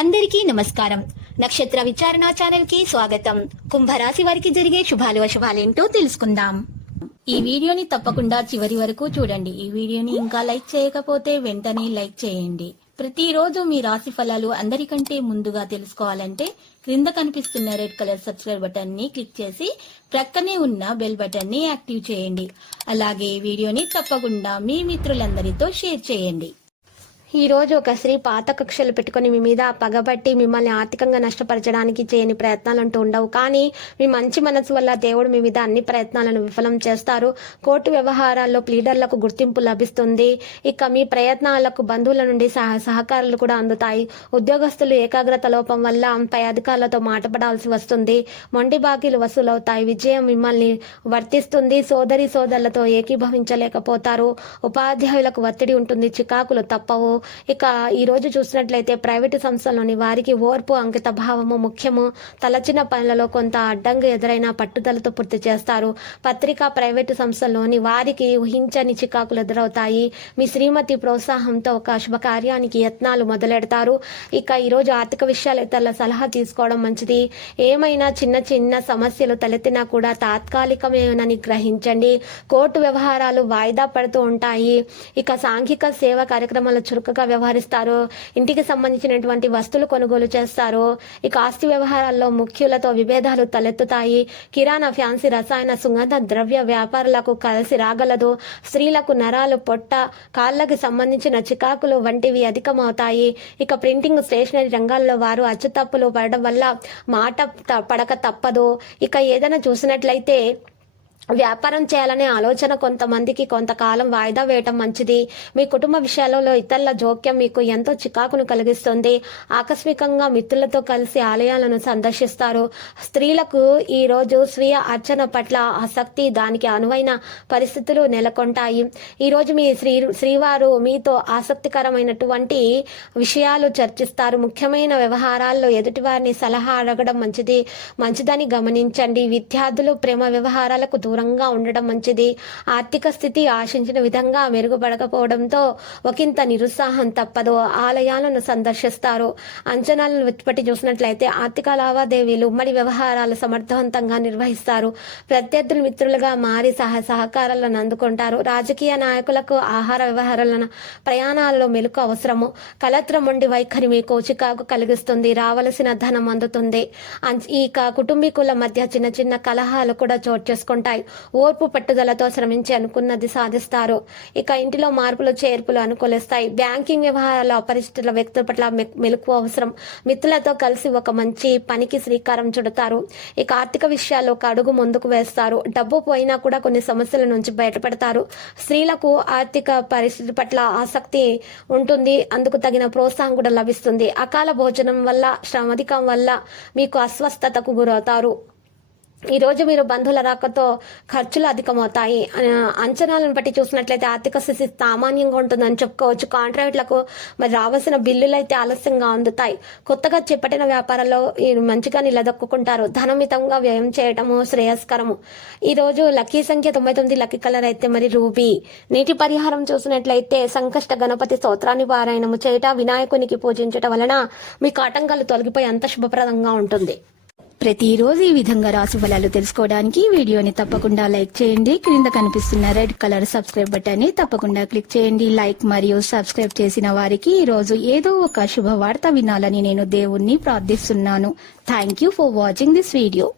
అందరికీ నమస్కారం. నక్షత్ర విచారణ ఛానల్ కి స్వాగతం. కుంభరాశి వారికి జరిగే శుభాలు అశుభాలేంటో తెలుసుకుందాం. ఈ వీడియోని తప్పకుండా చివరి వరకు చూడండి. ఈ వీడియోని ఇంకా లైక్ చేయకపోతే వెంటనే లైక్ చేయండి. ప్రతిరోజు మీ రాశి ఫలాలు అందరికంటే ముందుగా తెలుసుకోవాలంటే క్రింద కనిపిస్తున్న రెడ్ కలర్ సబ్స్క్రైబ్ బటన్ ని క్లిక్ చేసి ప్రక్కనే ఉన్న బెల్ బటన్ ని యాక్టివ్ చేయండి. అలాగే ఈ వీడియోని తప్పకుండా మీ మిత్రులందరితో షేర్ చేయండి. ఈ రోజు ఒక స్త్రీ పాత కక్షలు పెట్టుకుని మీ మీద పగబట్టి మిమ్మల్ని ఆర్థికంగా నష్టపరచడానికి చేయని ప్రయత్నాలంటూ ఉండవు. కానీ మీ మంచి మనసు వల్ల దేవుడు మీ మీద అన్ని ప్రయత్నాలను విఫలం చేస్తారు. కోర్టు వ్యవహారాల్లో ప్లీడర్లకు గుర్తింపు లభిస్తుంది. ఇక మీ ప్రయత్నాలకు బంధువుల నుండి సహకారాలు కూడా అందుతాయి. ఉద్యోగస్తులు ఏకాగ్రత లోపం వల్ల పై అధికారులతో మాటపడాల్సి వస్తుంది. మొండి బాకీలు వసూలవుతాయి. విజయం మిమ్మల్ని వర్తిస్తుంది. సోదరి సోదరులతో ఏకీభవించలేకపోతారు. ఉపాధ్యాయులకు ఒత్తిడి ఉంటుంది. చికాకులు తప్పవు. ఇక ఈ రోజు చూసినట్లయితే ప్రైవేటు సంస్థల్లోని వారికి ఓర్పు అంకిత భావము ముఖ్యము. తలచిన పనులలో కొంత అడ్డంగా ఎదురైన పట్టుదలతో పూర్తి చేస్తారు. పత్రికా ప్రైవేటు సంస్థల్లోని వారికి ఊహించని చికాకులు ఎదురవుతాయి. మీ శ్రీమతి ప్రోత్సాహంతో ఒక శుభకార్యానికి యత్నాలు మొదలెడతారు. ఇక ఈ రోజు ఆర్థిక విషయాలు ఇతరుల సలహా తీసుకోవడం మంచిది. ఏమైనా చిన్న చిన్న సమస్యలు తలెత్తినా కూడా తాత్కాలికమేనని గ్రహించండి. కోర్టు వ్యవహారాలు వాయిదా పడుతూ ఉంటాయి. ఇక సాంఘిక సేవా కార్యక్రమాల చురుకుగా వ్యవహరిస్తారు. ఇంటికి సంబంధించినటువంటి వస్తువులు కొనుగోలు చేస్తారు. ఇక ఆస్తి వ్యవహారాల్లో ముఖ్యులతో విభేదాలు తలెత్తుతాయి. కిరాణా, ఫ్యాన్సీ, రసాయన, సుగంధ ద్రవ్య వ్యాపారులకు కలిసి రాగలదు. స్త్రీలకు నరాలు, పొట్ట, కాళ్ళకి సంబంధించిన చికాకులు వంటివి అధికమవుతాయి. ఇక ప్రింటింగ్, స్టేషనరీ రంగాల్లో వారు అచ్చుతప్పులు పడడం వల్ల మాట పడక తప్పదు. ఇక ఏదైనా చూసినట్లయితే వ్యాపారం చేయాలనే ఆలోచన కొంతమందికి కొంతకాలం వాయిదా వేయటం మంచిది. మీ కుటుంబ విషయాలలో ఇతరుల జోక్యం మీకు ఎంతో చికాకును కలిగిస్తుంది. ఆకస్మికంగా మిత్రులతో కలిసి ఆలయాలను సందర్శిస్తారు. స్త్రీలకు ఈ రోజు స్వీయ అర్చన పట్ల ఆసక్తి, దానికి అనువైన పరిస్థితులు నెలకొంటాయి. ఈ రోజు మీ శ్రీవారు మీతో ఆసక్తికరమైనటువంటి విషయాలు చర్చిస్తారు. ముఖ్యమైన వ్యవహారాల్లో ఎదుటివారిని సలహా అడగడం మంచిదని గమనించండి. విద్యార్థులు ప్రేమ వ్యవహారాలకు దూరంగా ఉండడం మంచిది. ఆర్థిక స్థితి ఆశించిన విధంగా మెరుగుపడకపోవడంతో ఒకంత నిరుత్సాహం తప్పదు. ఆలయాలను సందర్శిస్తారు. అంచనాలను వెచ్చిపట్టి చూసినట్లయితే ఆర్థిక లావాదేవీలు, ఉమ్మడి వ్యవహారాలు సమర్థవంతంగా నిర్వహిస్తారు. ప్రత్యర్థులు మిత్రులుగా మారి సహకారాలను అందుకుంటారు. రాజకీయ నాయకులకు ఆహార వ్యవహారాలను, ప్రయాణాలలో మెలకు అవసరము. కలత్రం ఉండి వైఖరి మీకు చికాకు కలిగిస్తుంది. రావలసిన ధనం అందుతుంది. ఇక కుటుంబీకుల మధ్య చిన్న చిన్న కలహాలు కూడా చోటు చేసుకుంటాయి. ఓర్పు పట్టుదలతో శ్రమించి అనుకున్నది సాధిస్తారు. ఇక ఇంటిలో మార్పులు చేర్పులు అనుకూలిస్తాయి. బ్యాంకింగ్ వ్యవహారాల్లో అపరిచితుల వ్యక్తుల పట్ల మెలకు అవసరం. మిత్రులతో కలిసి ఒక మంచి పనికి శ్రీకారం చుడతారు. ఇక ఆర్థిక విషయాల్లో ఒక అడుగు ముందుకు వేస్తారు. డబ్బు పోయినా కూడా కొన్ని సమస్యల నుంచి బయటపడతారు. స్త్రీలకు ఆర్థిక పరిస్థితి పట్ల ఆసక్తి ఉంటుంది. అందుకు తగిన ప్రోత్సాహం కూడా లభిస్తుంది. అకాల భోజనం వల్ల, శ్రమధికం వల్ల మీకు అస్వస్థతకు గురవుతారు. ఈ రోజు మీరు బంధువుల రాకతో ఖర్చులు అధికమవుతాయి. అంచనాలను బట్టి చూసినట్లయితే ఆర్థిక స్థితి సామాన్యంగా ఉంటుందని చెప్పుకోవచ్చు. కాంట్రాక్టులకు మరి రావాల్సిన బిల్లులు అయితే ఆలస్యంగా అందుతాయి. కొత్తగా చేపట్టిన వ్యాపారాల్లో మంచిగా నిలదొక్కుంటారు. ధనమితంగా వ్యయం చేయటము శ్రేయస్కరము. ఈ రోజు లక్కీ సంఖ్య 99, లక్కీ కలర్ అయితే మరి రూబీ. నీటి పరిహారం చూసినట్లయితే సంకష్ట గణపతి స్తోత్రాన్ని పారాయణము చేయట, వినాయకునికి పూజించటం వలన మీకు ఆటంకాలు తొలగిపోయి అంత శుభప్రదంగా ఉంటుంది. ప్రతిరోజు ఈ విధంగా రాశి ఫలాలు తెలుసుకోవడానికి వీడియోని తప్పకుండా లైక్ చేయండి. క్రింద కనిపిస్తున్న రెడ్ కలర్ సబ్స్క్రైబ్ బటన్ ని తప్పకుండా క్లిక్ చేయండి. లైక్ మరియు సబ్స్క్రైబ్ చేసిన వారికి ఈ రోజు ఏదో ఒక శుభవార్త వినాలని నేను దేవుణ్ణి ప్రార్థిస్తున్నాను. Thank you for watching this video.